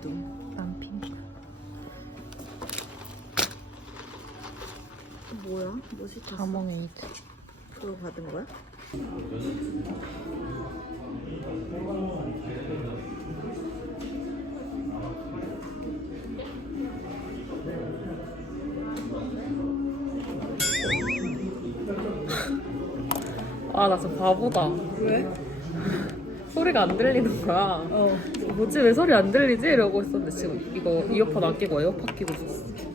모두 만피입니다. 뭐야? 뭐 시켰어? 자몽에이드. 그거 받은 거야? 아, 나 진짜 바보다. 왜? 소리가 안 들리는 거야. 어. 뭐지? 왜 소리 안 들리지? 이러고 있었는데 지금 이거 이어폰 안 끼고 에어팟 끼고 있었어.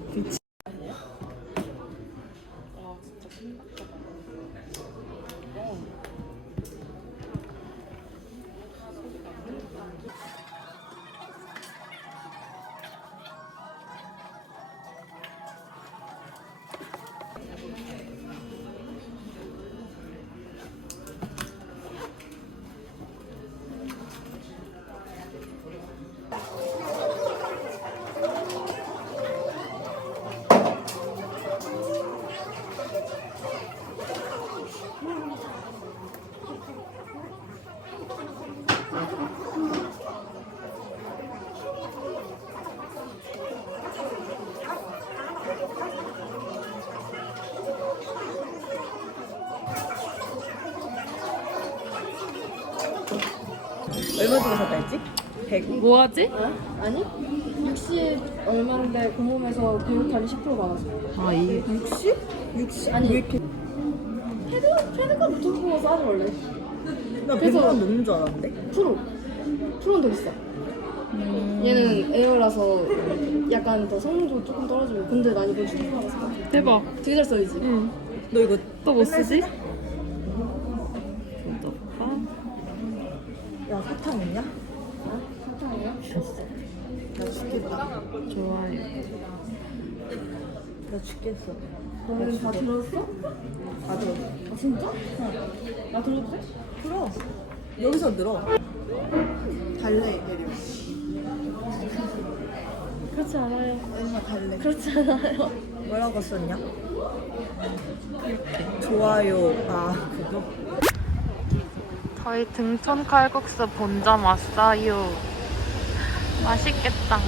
얼마 주고 샀다 했지? 100. 뭐 하지? 아니? 60 얼마인데 공홈에서 교육할인 10% 받았어. 아, 이게 60? 60? 아니. 왜 이렇게? 패드, 패드가 노트북보다 싸지 원래. 나 그래서- 100만 넘는 줄 알았는데? 프로. 프로는 더 비싸. 얘는 에어라서 약간 더 성능도 조금 떨어지고. 근데 난 이번 충전 받았어. 대박. 되게 잘 써야지. 응. 너 이거 또 뭐 쓰지? 야 사탕 있냐? 사탕이야? 나 죽겠다. 좋아요. 나 죽겠어. 너는 다 들었어? 다 들어. 아, 진짜? 나 들어도 돼? 들어. 여기서 늘어. 달래 내려. 그렇지 않아요. 얼마 달래. 그렇지 않아요. 뭐라고 썼냐? 좋아요. 아 그거? 저희 등촌 칼국수 본점 왔어요. 맛있겠다.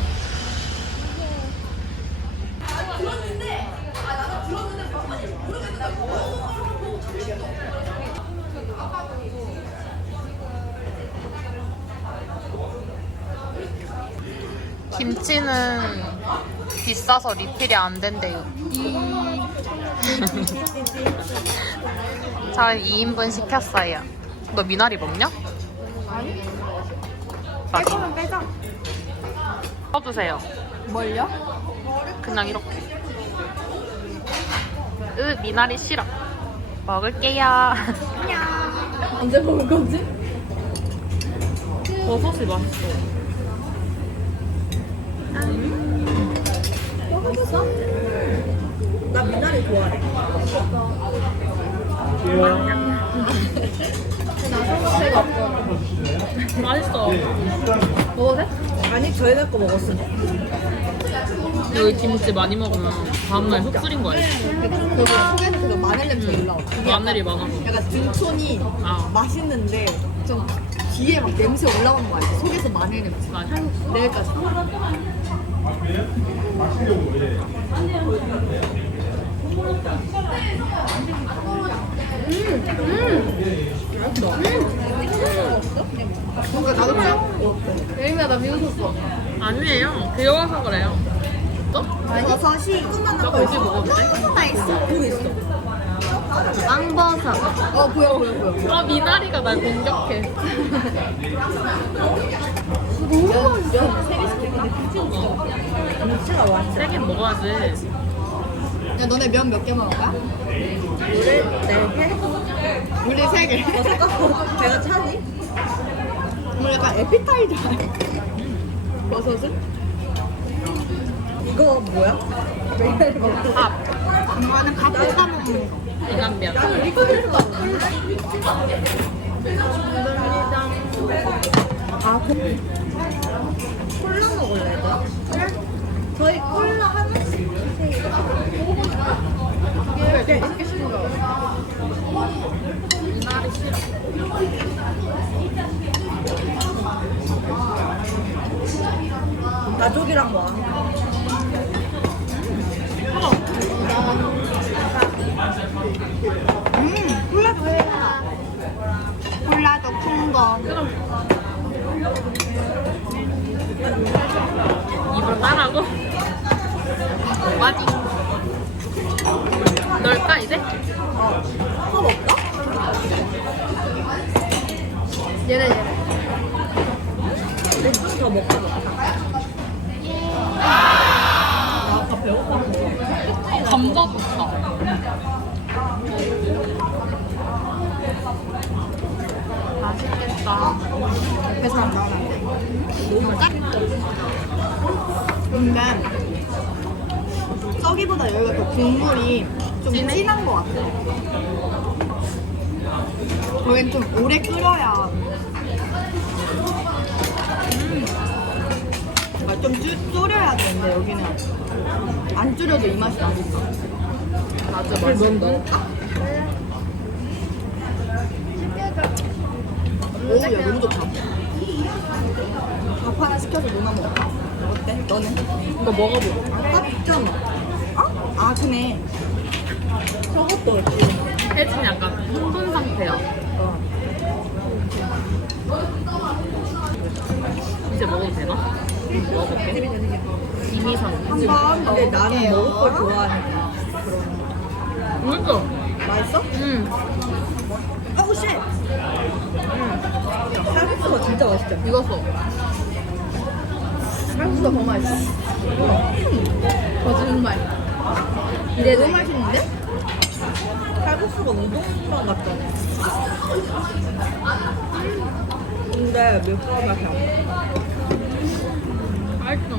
김치는 비싸서 리필이 안 된대요. 저희 2인분 시켰어요. 너 미나리 먹냐? 아니. 빼거면 빼자. 써주세요. 뭘요? 그냥 이렇게. 으, 미나리 싫어. 먹을게요. 언제 먹을 거지? 버섯이 맛있어. 나 미나리 좋아해. 배가 없어. 맛있어. 먹어도 돼? 아니 저희네 거 먹었어. 여기 김치 많이 먹으면 다음날 흡수린 거 알지? 거기 속에서 그 마늘 냄새 올라와. 그게 마늘이 많아서. 약간 등촌이 아. 맛있는데 좀 뒤에 막 냄새 올라오는 거 알지? 속에서 마늘 냄새. 맞아. 내일까지. 뭔가 나도 좀 예림이야, 나 미웃었어. 아니에요. 귀여워서 그래요. 또? 버섯이 조그만한 나 고기 먹어도 돼? 하나 있어. 여기 있어. 빵버섯. 어 보여 보여 보여. 아, 미나리가 날 공격해. 김치가 완전. 세긴 먹어야지. 야 너네 면 몇 개 먹을 거야? 물을 4개? 우리 세 개. 너 잠깐만. 내가 차니? 오늘 약간 에피타이저. 버섯은? 이거 뭐야? 먹고 밥, 이거는 밥 볶아 먹는 거. 이거 해봐. 아, 그... 콜라 먹을래, 너? 그래? 저희 콜라 하나씩 주세요. 되게 맛있게 씹는 거. 미나리 싫어. 가족이랑 와. 음, 콜라도 콜라. 콜라도 큰 거. 입으로 따라고? 맞지? 넣을까 이제? 컵 없다? 얘네 얘네. 맥주 더 먹고 먹자. 아, 아까 배고파. 감자도 있다. 맛있겠다. 옆에서 안 돼. 근데 저기보다 여기가 더 국물이 좀? 진한 것 같아. 저희는 좀 오래 끓여야 음. 아, 좀 줄, 줄여야 되는데 여기는 안 줄여도 이 맛이 나니까. 맞아 맞아. 오, 야 너무 좋다. 밥 하나 시켜서 누나 먹을까? 어때? 너는? 이거 먹어보고. 아까 있잖아. 어? 아, 그네. 저것도 있지. 혜진이 약간 흥분 상태야. 이제 먹어도 되나? 응, 먹어볼게. 이미선. 한번 근데 나는 먹을 걸. 좋아하니까. 맛있어? 응. 아우 씨. 응. 칼국수가 진짜 맛있죠. 익었어. 칼국수가 더 맛있어. 거짓말. 이래 너무 맛있는데? 칼국수가 우동이랑 같잖아. 근데 몇 맛이 안 나. 맛있어.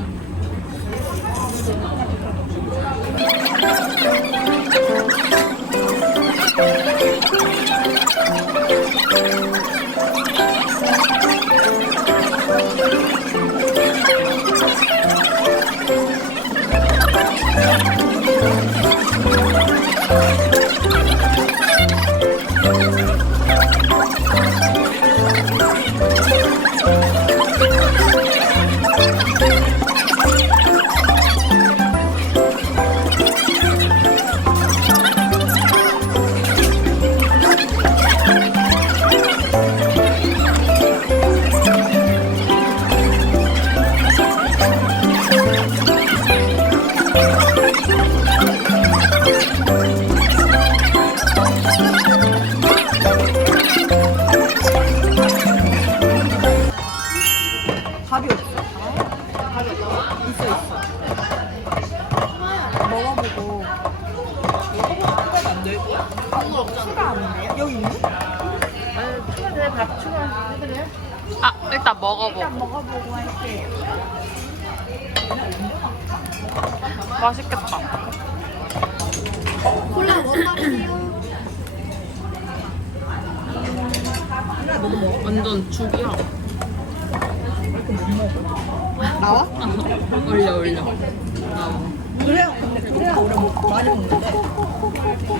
맛있겠다. 콜라 뭐 따르세요? 완전 죽이야. 나와? 올려, 올려. 나와. 그래요. 근데 그래야 우리 뭐 많이 먹는데.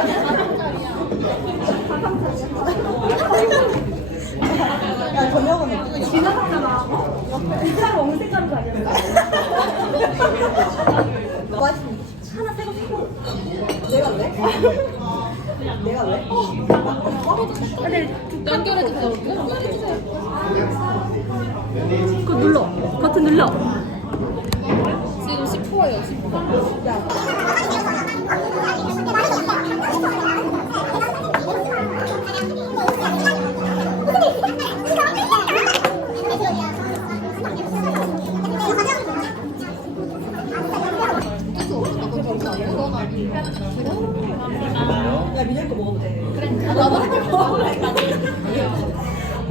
그거 눌러. 버튼 눌러. 지금 10%예요, 10%. 야, 미녀 거 먹어도 돼. 그래. 나도 먹어.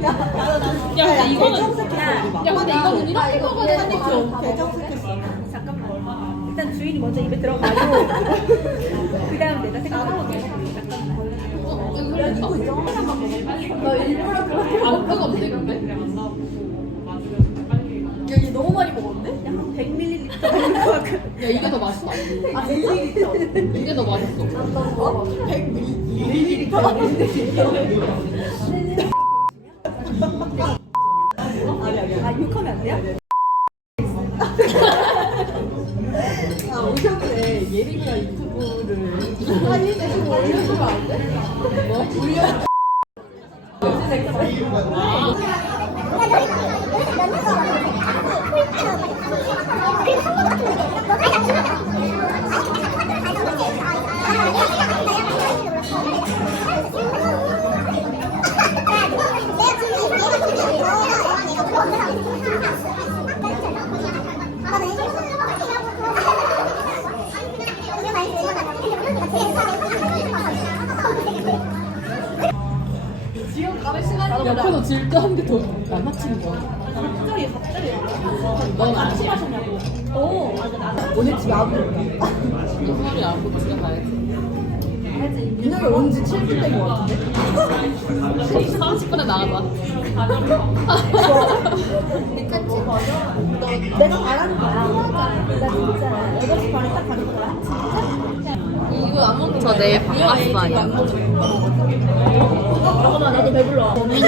야, 근데 이거는 야 근데 이거는 이렇게 먹어야 되는 거좀 개정색했어. 잠깐만. 일단 주인이 먼저 입에 들어가고 그 다음 내가 생각해볼게. 나 일부러 그렇게 안 뜨겁네 근데 여기 너무 많이 먹었는데? 한 100ml 정도 그야 이게 더 맛있어 아, 100ml. 이게 더 맛있어 100ml. 아, 욕하면 안 돼요? 아, 오셨네. 예림이가 유튜브를. 아니, 지금 올려주면 안 돼? 뭐? 올려. 옆에서 넌안 같이 마셨냐고. 나. 오늘 집에 아무도 없다. 무슨 소리야 그거 집에 가야지 민혁이 온지 7분 된거 같은데? 30분에 나가봐 내가 말하는 거야. 나 진짜 8시 반에 딱 가는 거야. 이거 안 먹는 저 내일 바꿨어 아니야? 잠깐만, 나도 배불러.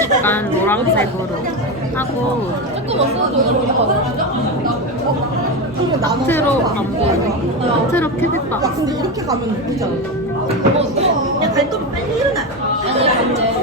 약간 노란색으로 하고 조금 없어도 나트로 캐릭터. 야, 근데 이렇게 가면 되지 않을까? 야, 갈도로 빨리 일어나. 아니, 근데.